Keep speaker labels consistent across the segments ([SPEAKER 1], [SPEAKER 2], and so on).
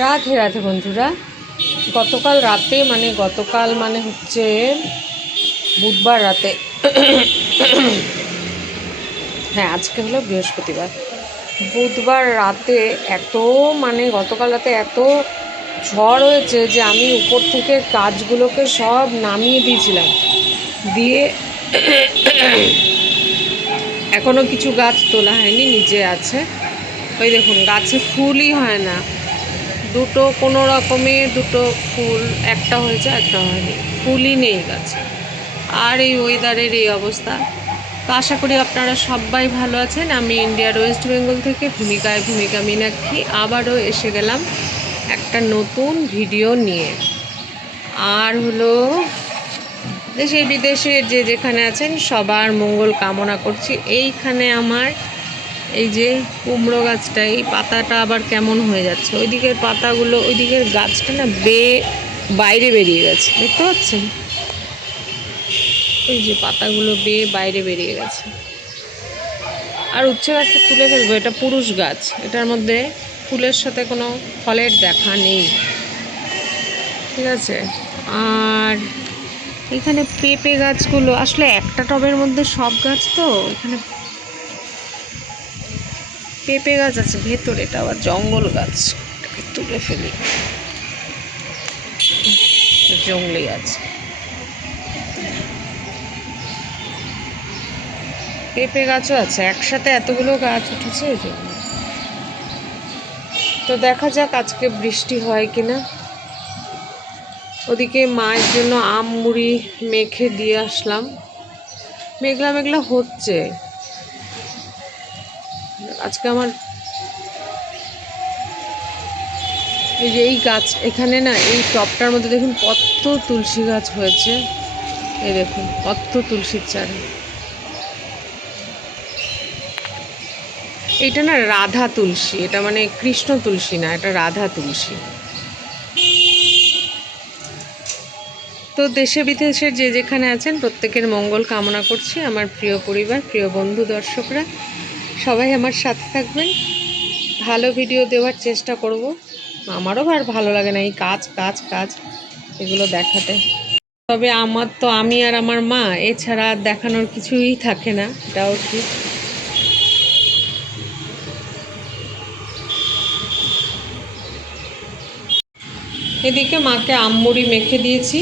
[SPEAKER 1] রাধে রাধে বন্ধুরা গতকাল রাতে মানে গতকাল মানে হচ্ছে বুধবার রাতে হ্যাঁ আজকে হলো বৃহস্পতিবার বুধবার রাতে এত মানে গতকাল রাতে এত ঝড় হয়েছে যে আমি উপর থেকে কাজগুলোকে সব নামিয়ে দিয়েছিলাম দিয়ে এখনও কিছু গাছ তোলা হয়নি নিচে আছে ওই দেখুন গাছে ফুলই হয় না দুটো কোনো রকমে দুটো ফুল একটা হয়েছে একটা হয়নি ফুলই নেই গাছে আর এই ওয়েদারের এই অবস্থা তো আশা করি আপনারা সবাই ভালো আছেন আমি ইন্ডিয়ার ওয়েস্ট বেঙ্গল থেকে ভূমিকায় ভূমিকা মিনাক্ষী আবারও এসে গেলাম একটা নতুন ভিডিও নিয়ে আর হলো দেশে বিদেশে যে যেখানে আছেন সবার মঙ্গল কামনা করছি এইখানে আমার এই যে কুমড়ো গাছটা এই পাতাটা আবার কেমন হয়ে যাচ্ছে ওইদিকের পাতাগুলো ওইদিকের গাছটা না বে বাইরে বেরিয়ে গেছে দেখতে পাচ্ছেন ওই যে পাতাগুলো বেয়ে বাইরে বেরিয়ে গেছে আর উচ্ছে গাছটা তুলে ফেলবো এটা পুরুষ গাছ এটার মধ্যে ফুলের সাথে কোনো ফলের দেখা নেই ঠিক আছে আর এখানে পেঁপে গাছগুলো আসলে একটা টবের মধ্যে সব গাছ তো এখানে পেঁপে গাছ আছে ভেতরে এটা আবার জঙ্গল গাছ তুলে ফেলি জঙ্গলে আছে পেঁপে গাছও আছে একসাথে এতগুলো গাছ উঠেছে ওই জন্য তো দেখা যাক আজকে বৃষ্টি হয় কিনা ওদিকে মায়ের জন্য আম মুড়ি মেখে দিয়ে আসলাম মেঘলা মেঘলা হচ্ছে আজকে আমার এই যে এই গাছ এখানে না এই টপটার মধ্যে দেখুন কত তুলসী গাছ হয়েছে এই দেখুন কত তুলসীর চারা এটা না রাধা তুলসী এটা মানে কৃষ্ণ তুলসী না এটা রাধা তুলসী তো দেশে বিদেশে যে যেখানে আছেন প্রত্যেকের মঙ্গল কামনা করছি আমার প্রিয় পরিবার প্রিয় বন্ধু দর্শকরা সবাই আমার সাথে থাকবেন ভালো ভিডিও দেওয়ার চেষ্টা করব আমারও আর ভালো লাগে না এই কাজ কাজ কাজ এগুলো দেখাতে তবে আমার তো আমি আর আমার মা এছাড়া আর দেখানোর কিছুই থাকে না এটাও ঠিক এদিকে মাকে আমবড়ি মেখে দিয়েছি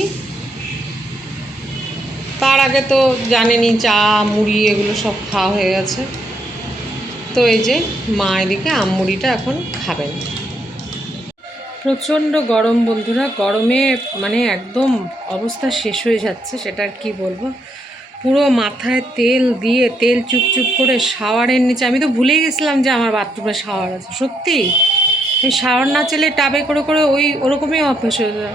[SPEAKER 1] তার আগে তো জানেনি চা মুড়ি এগুলো সব খাওয়া হয়ে গেছে তো এই যে মা এদিকে আমুড়িটা এখন খাবেন প্রচণ্ড গরম বন্ধুরা গরমে মানে একদম অবস্থা শেষ হয়ে যাচ্ছে সেটা আর কী বলবো পুরো মাথায় তেল দিয়ে তেল চুপচুপ করে শাওয়ারের নিচে আমি তো ভুলে গেছিলাম যে আমার বাথরুমে শাওয়ার আছে সত্যি শাওয়ার না চেলে টাবে করে করে ওই ওরকমই অভ্যাস হয়ে যায়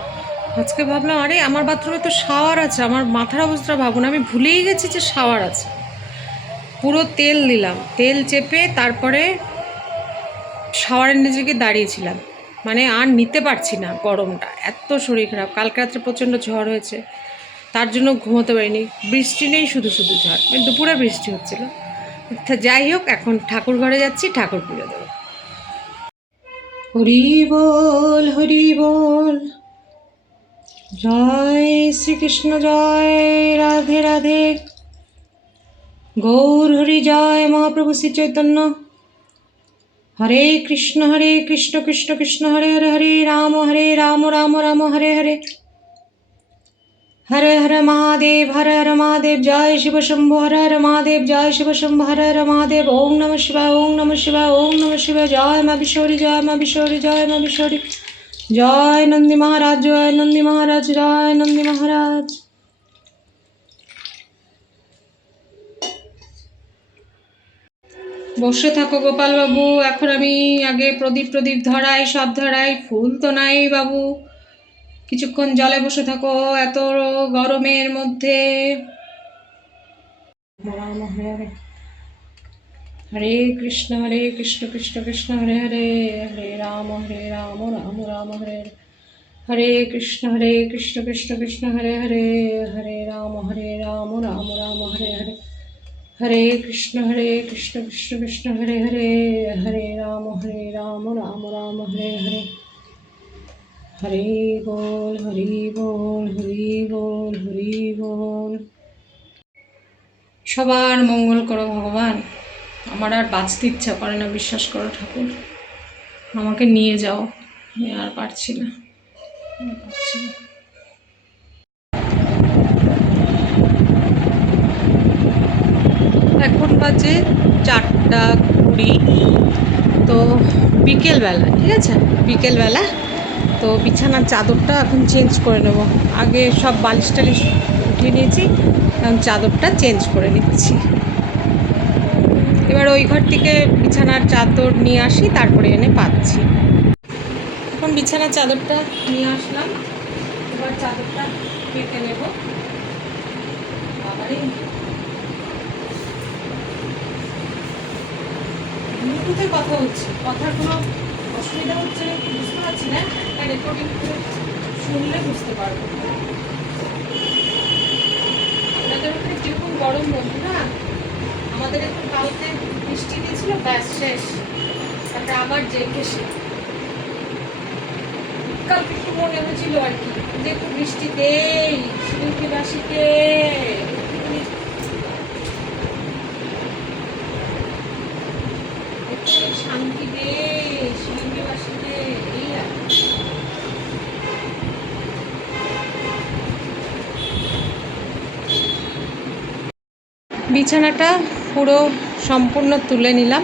[SPEAKER 1] আজকে ভাবলাম আরে আমার বাথরুমে তো শাওয়ার আছে আমার মাথার অবস্থাটা ভাবুন আমি ভুলেই গেছি যে শাওয়ার আছে পুরো তেল দিলাম তেল চেপে তারপরে শাওয়ারের নিজেকে দাঁড়িয়েছিলাম মানে আর নিতে পারছি না গরমটা এত শরীর খারাপ কালকে রাত্রে প্রচণ্ড ঝড় হয়েছে তার জন্য ঘুমোতে পারিনি বৃষ্টি নেই শুধু শুধু ঝড় মানে দুপুরে বৃষ্টি হচ্ছিল যাই হোক এখন ঠাকুর ঘরে যাচ্ছি ঠাকুর পুজো দেবো হরি বল হরি বল জয় শ্রীকৃষ্ণ জয় রাধে রাধে গৌর হরি জয় মহাপ্রভু শ্রী চৈতন্য হরে কৃষ্ণ হরে কৃষ্ণ কৃষ্ণ কৃষ্ণ হরে হরে হরে রাম হরে রাম রাম রাম হরে হরে হরে হর মহাদেব হরে হর মহাদেব জয় শিব শম্ভু হর হর মহাদেব জয় শিব শম্ভু হর হর মহাদেব ওম নম শিবায় ওম নম শিবায় ওম নম শিবায় জয় মা বিশ্বরী জয় মা বিশ্বরী জয় মা বিশ্বরী জয় নন্দী মহারাজ জয় নন্দী মহারাজ জয় নন্দী মহারাজ বসে থাকো গোপালবাবু এখন আমি আগে প্রদীপ প্রদীপ ধরাই সব ধরাই ফুল তো নাই বাবু কিছুক্ষণ জলে বসে থাকো এত গরমের মধ্যে হরে কৃষ্ণ হরে কৃষ্ণ কৃষ্ণ কৃষ্ণ হরে হরে হরে রাম হরে রাম রাম রাম হরে হরে কৃষ্ণ হরে কৃষ্ণ কৃষ্ণ কৃষ্ণ হরে হরে হরে রাম হরে রাম রাম রাম হরে কৃষ্ণ হরে কৃষ্ণ কৃষ্ণ কৃষ্ণ হরে হরে হরে রাম হরে রাম রাম রাম হরে হরে হরে বল হরি বল হরি বল হরি বল সবার মঙ্গল করো ভগবান আমার আর বাঁচতে ইচ্ছা করে না বিশ্বাস করো ঠাকুর আমাকে নিয়ে যাও আমি আর পারছি না পারছি না এখন বাজে চারটা কুড়ি তো বিকেলবেলা ঠিক আছে বিকেলবেলা তো বিছানার চাদরটা এখন চেঞ্জ করে নেব আগে সব বালিশ টালিশ উঠিয়ে নিয়েছি এখন চাদরটা চেঞ্জ করে নিচ্ছি এবার ওই ঘর থেকে বিছানার চাদর নিয়ে আসি তারপরে এনে পাচ্ছি এখন বিছানার চাদরটা নিয়ে আসলাম এবার চাদরটা কেটে নেব আবারই ব্লুটুথে কথা হচ্ছে কথার কোনো অসুবিধা হচ্ছে বুঝতে পারছি না তাই রেকর্ডিং করে শুনলে বুঝতে পারবো আপনাদের ওখানে যেরকম গরম বন্ধু না আমাদের এখন কালকে বৃষ্টি দিয়েছিল ব্যাস শেষ তারপরে আবার জেগে সে কালকে একটু মনে হয়েছিল আর কি যে একটু বৃষ্টি বৃষ্টিতেই শিল্পীবাসীকে বিছানাটা পুরো সম্পূর্ণ তুলে নিলাম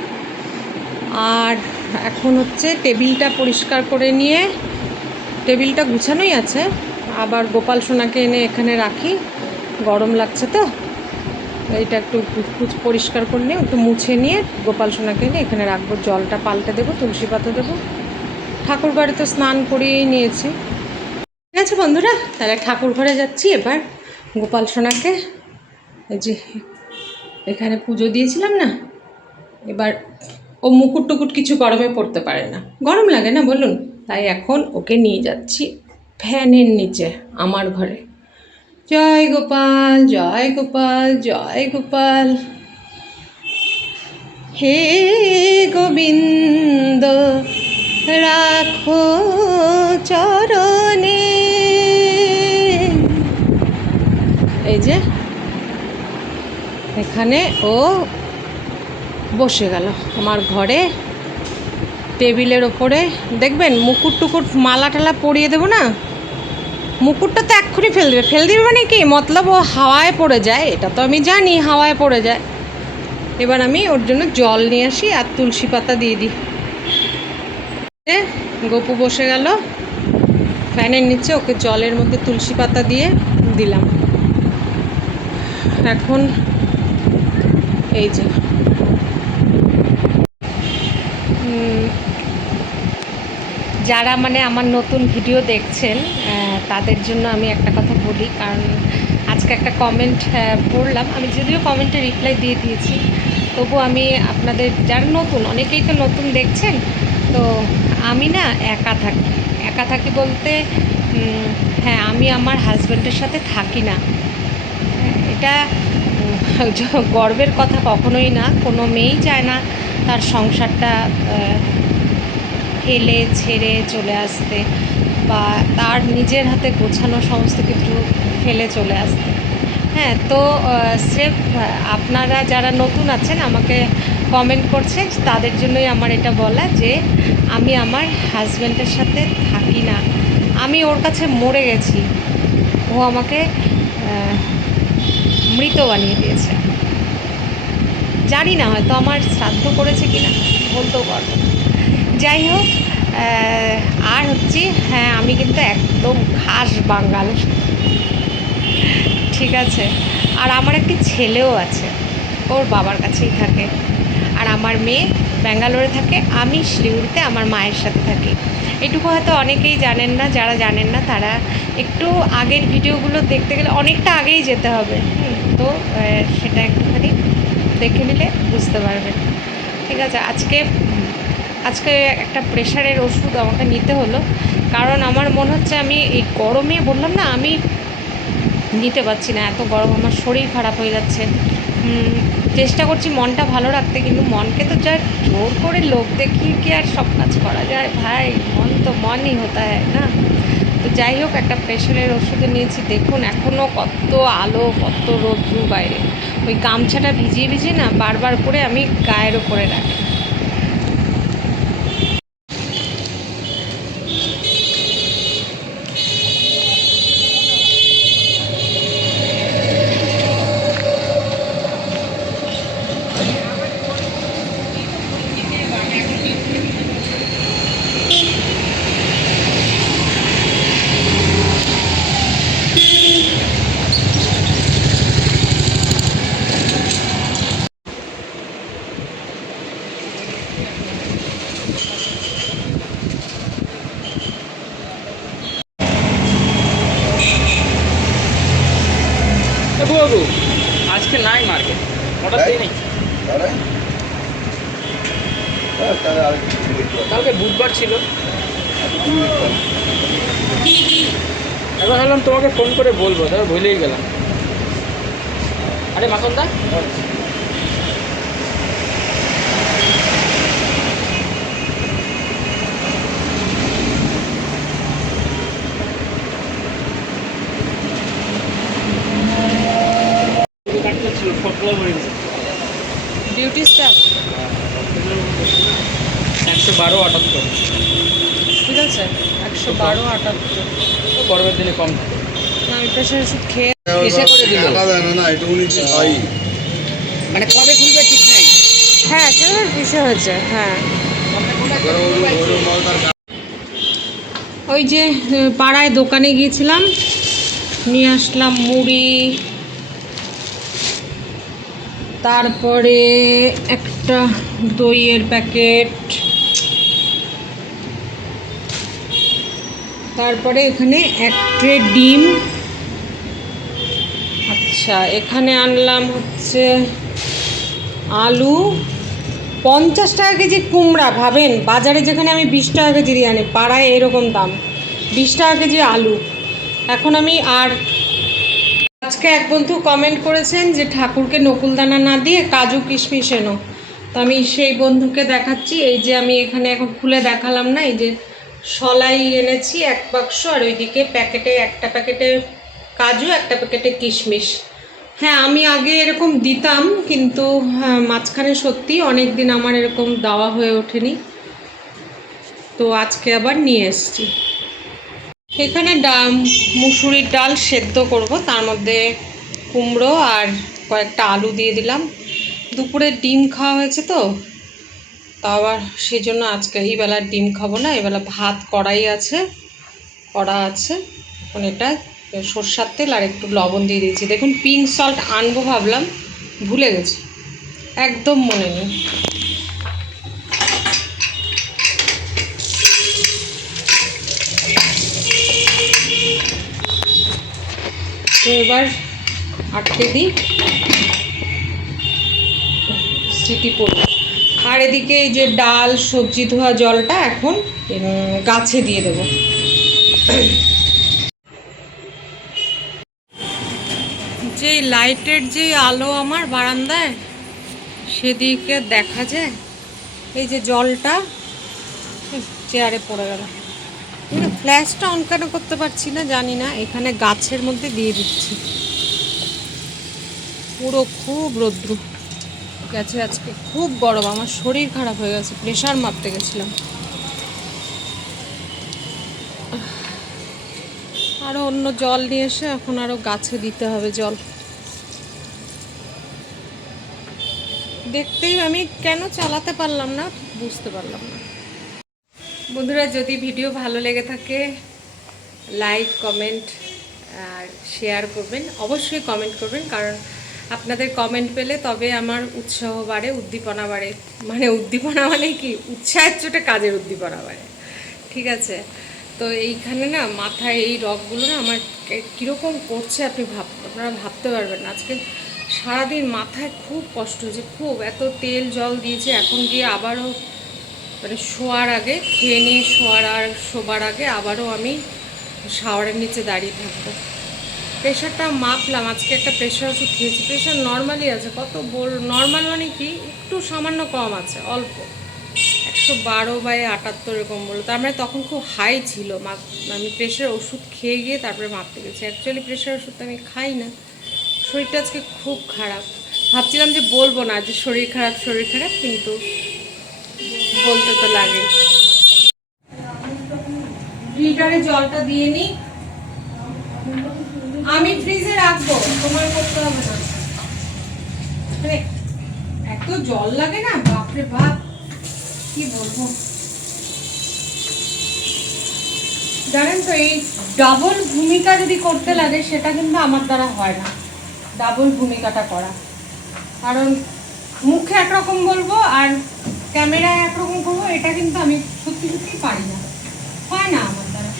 [SPEAKER 1] আর এখন হচ্ছে টেবিলটা পরিষ্কার করে নিয়ে টেবিলটা গুছানোই আছে আবার গোপাল সোনাকে এনে এখানে রাখি গরম লাগছে তো এইটা একটু পরিষ্কার করে নিয়ে একটু মুছে নিয়ে গোপাল সোনাকে এনে এখানে রাখবো জলটা পাল্টে দেবো তুলসী পাতা দেবো ঠাকুর ঘরে তো স্নান করিয়েই নিয়েছি ঠিক আছে বন্ধুরা তাহলে ঠাকুর ঘরে যাচ্ছি এবার গোপাল সোনাকে যে এখানে পুজো দিয়েছিলাম না এবার ও মুকুট টুকুট কিছু গরমে পড়তে পারে না গরম লাগে না বলুন তাই এখন ওকে নিয়ে যাচ্ছি ফ্যানের নিচে আমার ঘরে জয় গোপাল জয় গোপাল জয় গোপাল হে গোবিন্দ রাখো চরণে এই যে এখানে ও বসে গেল আমার ঘরে টেবিলের ওপরে দেখবেন মুকুট টুকুট মালা টালা পরিয়ে দেবো না মুকুটটা তো এক্ষুনি ফেল দেবে ফেল দেবে মানে কি মতলব ও হাওয়ায় পড়ে যায় এটা তো আমি জানি হাওয়ায় পড়ে যায় এবার আমি ওর জন্য জল নিয়ে আসি আর তুলসী পাতা দিয়ে দিই গপু বসে গেল ফ্যানের নিচে ওকে জলের মধ্যে তুলসী পাতা দিয়ে দিলাম এখন এই যে যারা মানে আমার নতুন ভিডিও দেখছেন তাদের জন্য আমি একটা কথা বলি কারণ আজকে একটা কমেন্ট পড়লাম আমি যদিও কমেন্টে রিপ্লাই দিয়ে দিয়েছি তবু আমি আপনাদের যারা নতুন অনেকেই তো নতুন দেখছেন তো আমি না একা থাকি একা থাকি বলতে হ্যাঁ আমি আমার হাজব্যান্ডের সাথে থাকি না এটা গর্বের কথা কখনোই না কোনো মেয়েই চায় না তার সংসারটা ফেলে ছেড়ে চলে আসতে বা তার নিজের হাতে গোছানো সমস্ত কিছু ফেলে চলে আসতে হ্যাঁ তো সেফ আপনারা যারা নতুন আছেন আমাকে কমেন্ট করছেন তাদের জন্যই আমার এটা বলা যে আমি আমার হাজব্যান্ডের সাথে থাকি না আমি ওর কাছে মরে গেছি ও আমাকে অমৃত বানিয়ে দিয়েছে জানি না হয়তো আমার শ্রাদ্ধ করেছে কি না বলতেও পারব যাই হোক আর হচ্ছে হ্যাঁ আমি কিন্তু একদম খাস বাঙাল ঠিক আছে আর আমার একটি ছেলেও আছে ওর বাবার কাছেই থাকে আর আমার মেয়ে ব্যাঙ্গালোরে থাকে আমি শিলিগুড়িতে আমার মায়ের সাথে থাকি এটুকু হয়তো অনেকেই জানেন না যারা জানেন না তারা একটু আগের ভিডিওগুলো দেখতে গেলে অনেকটা আগেই যেতে হবে তো সেটা একটুখানি দেখে নিলে বুঝতে পারবেন ঠিক আছে আজকে আজকে একটা প্রেশারের ওষুধ আমাকে নিতে হলো কারণ আমার মনে হচ্ছে আমি এই গরমে বললাম না আমি নিতে পারছি না এত গরম আমার শরীর খারাপ হয়ে যাচ্ছে চেষ্টা করছি মনটা ভালো রাখতে কিন্তু মনকে তো যা জোর করে লোক দেখিয়ে কি আর সব কাজ করা যায় ভাই মন তো মনই হতে হয় না তো যাই হোক একটা প্রেশারের ওষুধ নিয়েছি দেখুন এখনও কত আলো কত রোদ্রু বাইরে ওই গামছাটা ভিজিয়ে ভিজিয়ে না বারবার করে আমি গায়ের ওপরে রাখি
[SPEAKER 2] আজকে নাই মার্কেট অর্ডার দিই নেই হ্যাঁ, কালকে বুধবার ছিল আচ্ছা, এবার ভাবলাম তোমাকে ফোন করে বলবো তাহলে ভুলেই গেলাম আরে মাখন দা হ্যাঁ।
[SPEAKER 1] ছিল স্টাফ
[SPEAKER 2] একশো বারো আটাত্তর
[SPEAKER 1] ঠিক আছে একশো বারো আটাত্তর
[SPEAKER 2] গরমের দিনে কম থাকে আমি খেয়ে মানে কবে খুলবে ঠিক নাই
[SPEAKER 1] হ্যাঁ হয়েছে হ্যাঁ ওই যে পাড়ায় দোকানে গিয়েছিলাম নিয়ে আসলাম মুড়ি তারপরে একটা দইয়ের প্যাকেট তারপরে এখানে এক ট্রে ডিম আচ্ছা এখানে আনলাম হচ্ছে আলু পঞ্চাশ টাকা কেজি কুমড়া ভাবেন বাজারে যেখানে আমি বিশ টাকা কেজি দিয়ে আনি পাড়ায় এরকম দাম বিশ টাকা কেজি আলু এখন আমি আর আজকে এক বন্ধু কমেন্ট করেছেন যে ঠাকুরকে নকুলদানা না দিয়ে কাজু কিশমিশ এনো তো আমি সেই বন্ধুকে দেখাচ্ছি এই যে আমি এখানে এখন খুলে দেখালাম না এই যে সলাই এনেছি এক বাক্স আর ওইদিকে প্যাকেটে একটা প্যাকেটে কাজু একটা প্যাকেটে কিশমিশ হ্যাঁ আমি আগে এরকম দিতাম কিন্তু হ্যাঁ, মাঝখানে সত্যি অনেক দিন আমার এরকম দেওয়া হয়ে ওঠেনি তো আজকে আবার নিয়ে এসছি এখানে ডাম মুসুরির ডাল সেদ্ধ করব তার মধ্যে কুমড়ো আর কয়েকটা আলু দিয়ে দিলাম দুপুরে ডিম খাওয়া হয়েছে তো তা আবার সেই জন্য আজকে এই বেলা ডিম খাবো না এবেলা ভাত কড়াই আছে কড়া আছে এখন এটা সর্ষার তেল আর একটু লবণ দিয়ে দিয়েছি দেখুন পিঙ্ক সল্ট আনবো ভাবলাম ভুলে গেছি একদম মনে নেই তো এবার আটকে দিই সিটি পড়ুক আর এদিকে এই যে ডাল সবজি ধোয়া জলটা এখন গাছে দিয়ে দেব যে লাইটের যে আলো আমার বারান্দায় সেদিকে দেখা যায় এই যে জলটা চেয়ারে পড়ে গেল ফ্ল্যাশটা অন কেন করতে পারছি না জানি না এখানে গাছের মধ্যে দিয়ে দিচ্ছি পুরো খুব রৌদ্র গেছে আজকে খুব গরম আমার শরীর খারাপ হয়ে গেছে প্রেশার মাপতে গেছিলাম আরও অন্য জল নিয়ে এসে এখন আরও গাছে দিতে হবে জল দেখতেই আমি কেন চালাতে পারলাম না বুঝতে পারলাম না বন্ধুরা যদি ভিডিও ভালো লেগে থাকে লাইক কমেন্ট আর শেয়ার করবেন অবশ্যই কমেন্ট করবেন কারণ আপনাদের কমেন্ট পেলে তবে আমার উৎসাহ বাড়ে উদ্দীপনা বাড়ে মানে উদ্দীপনা মানে কি উৎসাহের চোটে কাজের উদ্দীপনা বাড়ে ঠিক আছে তো এইখানে না মাথায় এই রগগুলো না আমার কীরকম করছে আপনি ভাব আপনারা ভাবতে পারবেন আজকে সারাদিন মাথায় খুব কষ্ট হয়েছে খুব এত তেল জল দিয়েছে এখন গিয়ে আবারও মানে শোয়ার আগে খেয়ে নিয়ে শোয়ার আর শোবার আগে আবারও আমি শাওয়ারের নিচে দাঁড়িয়ে থাকবো প্রেশারটা মাপলাম আজকে একটা প্রেশার ওষুধ খেয়েছি প্রেশার নর্মালই আছে কত বল নর্মাল মানে কি একটু সামান্য কম আছে অল্প একশো বারো বাই আটাত্তর এরকম বললো তার মানে তখন খুব হাই ছিল আমি প্রেশার ওষুধ খেয়ে গিয়ে তারপরে মাপতে গেছি অ্যাকচুয়ালি প্রেশার ওষুধ আমি খাই না শরীরটা আজকে খুব খারাপ ভাবছিলাম যে বলবো না যে শরীর খারাপ শরীর খারাপ কিন্তু বলতে তো লাগে ফিল্টারে জলটা দিয়ে নি আমি ফ্রিজে রাখবো তোমার করতে হবে না এত জল লাগে না বাপরে বাপ কি বলবো জানেন তো এই ডাবল ভূমিকা যদি করতে লাগে সেটা কিন্তু আমার দ্বারা হয় না ডাবল ভূমিকাটা করা কারণ মুখে একরকম বলবো আর ক্যামেরা একরকম করবো এটা কিন্তু আমি সত্যি সত্যি পারি না হয় না আমার দ্বারা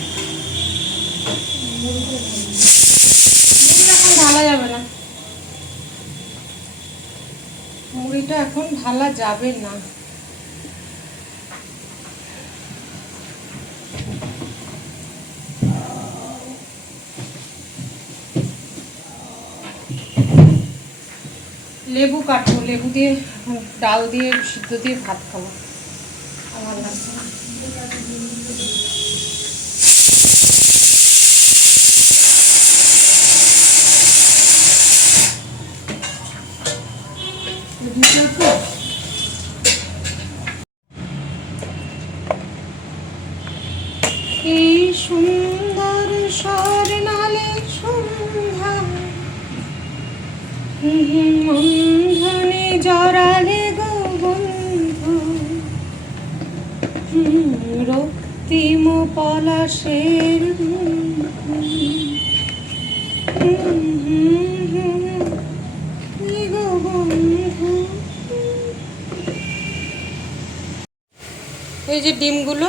[SPEAKER 1] মুড়িটা এখন ঢালা যাবে না মুড়িটা এখন ঢালা যাবে না লেবু কাটবো লেবু দিয়ে ডাল দিয়ে সিদ্ধ দিয়ে ভাত খাবো আমার আকাশের এই যে ডিমগুলো এই যে ডিমগুলো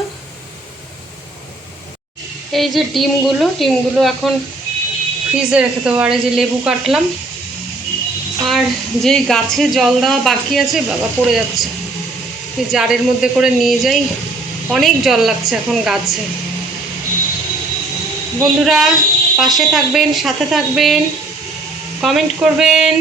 [SPEAKER 1] ডিমগুলো এখন ফ্রিজে রেখে দেবো আর যে লেবু কাটলাম আর যেই গাছে জল দেওয়া বাকি আছে বাবা পড়ে যাচ্ছে জারের মধ্যে করে নিয়ে যাই অনেক জল লাগছে এখন গাছে বন্ধুরা পাশে থাকবেন সাথে থাকবেন কমেন্ট করবেন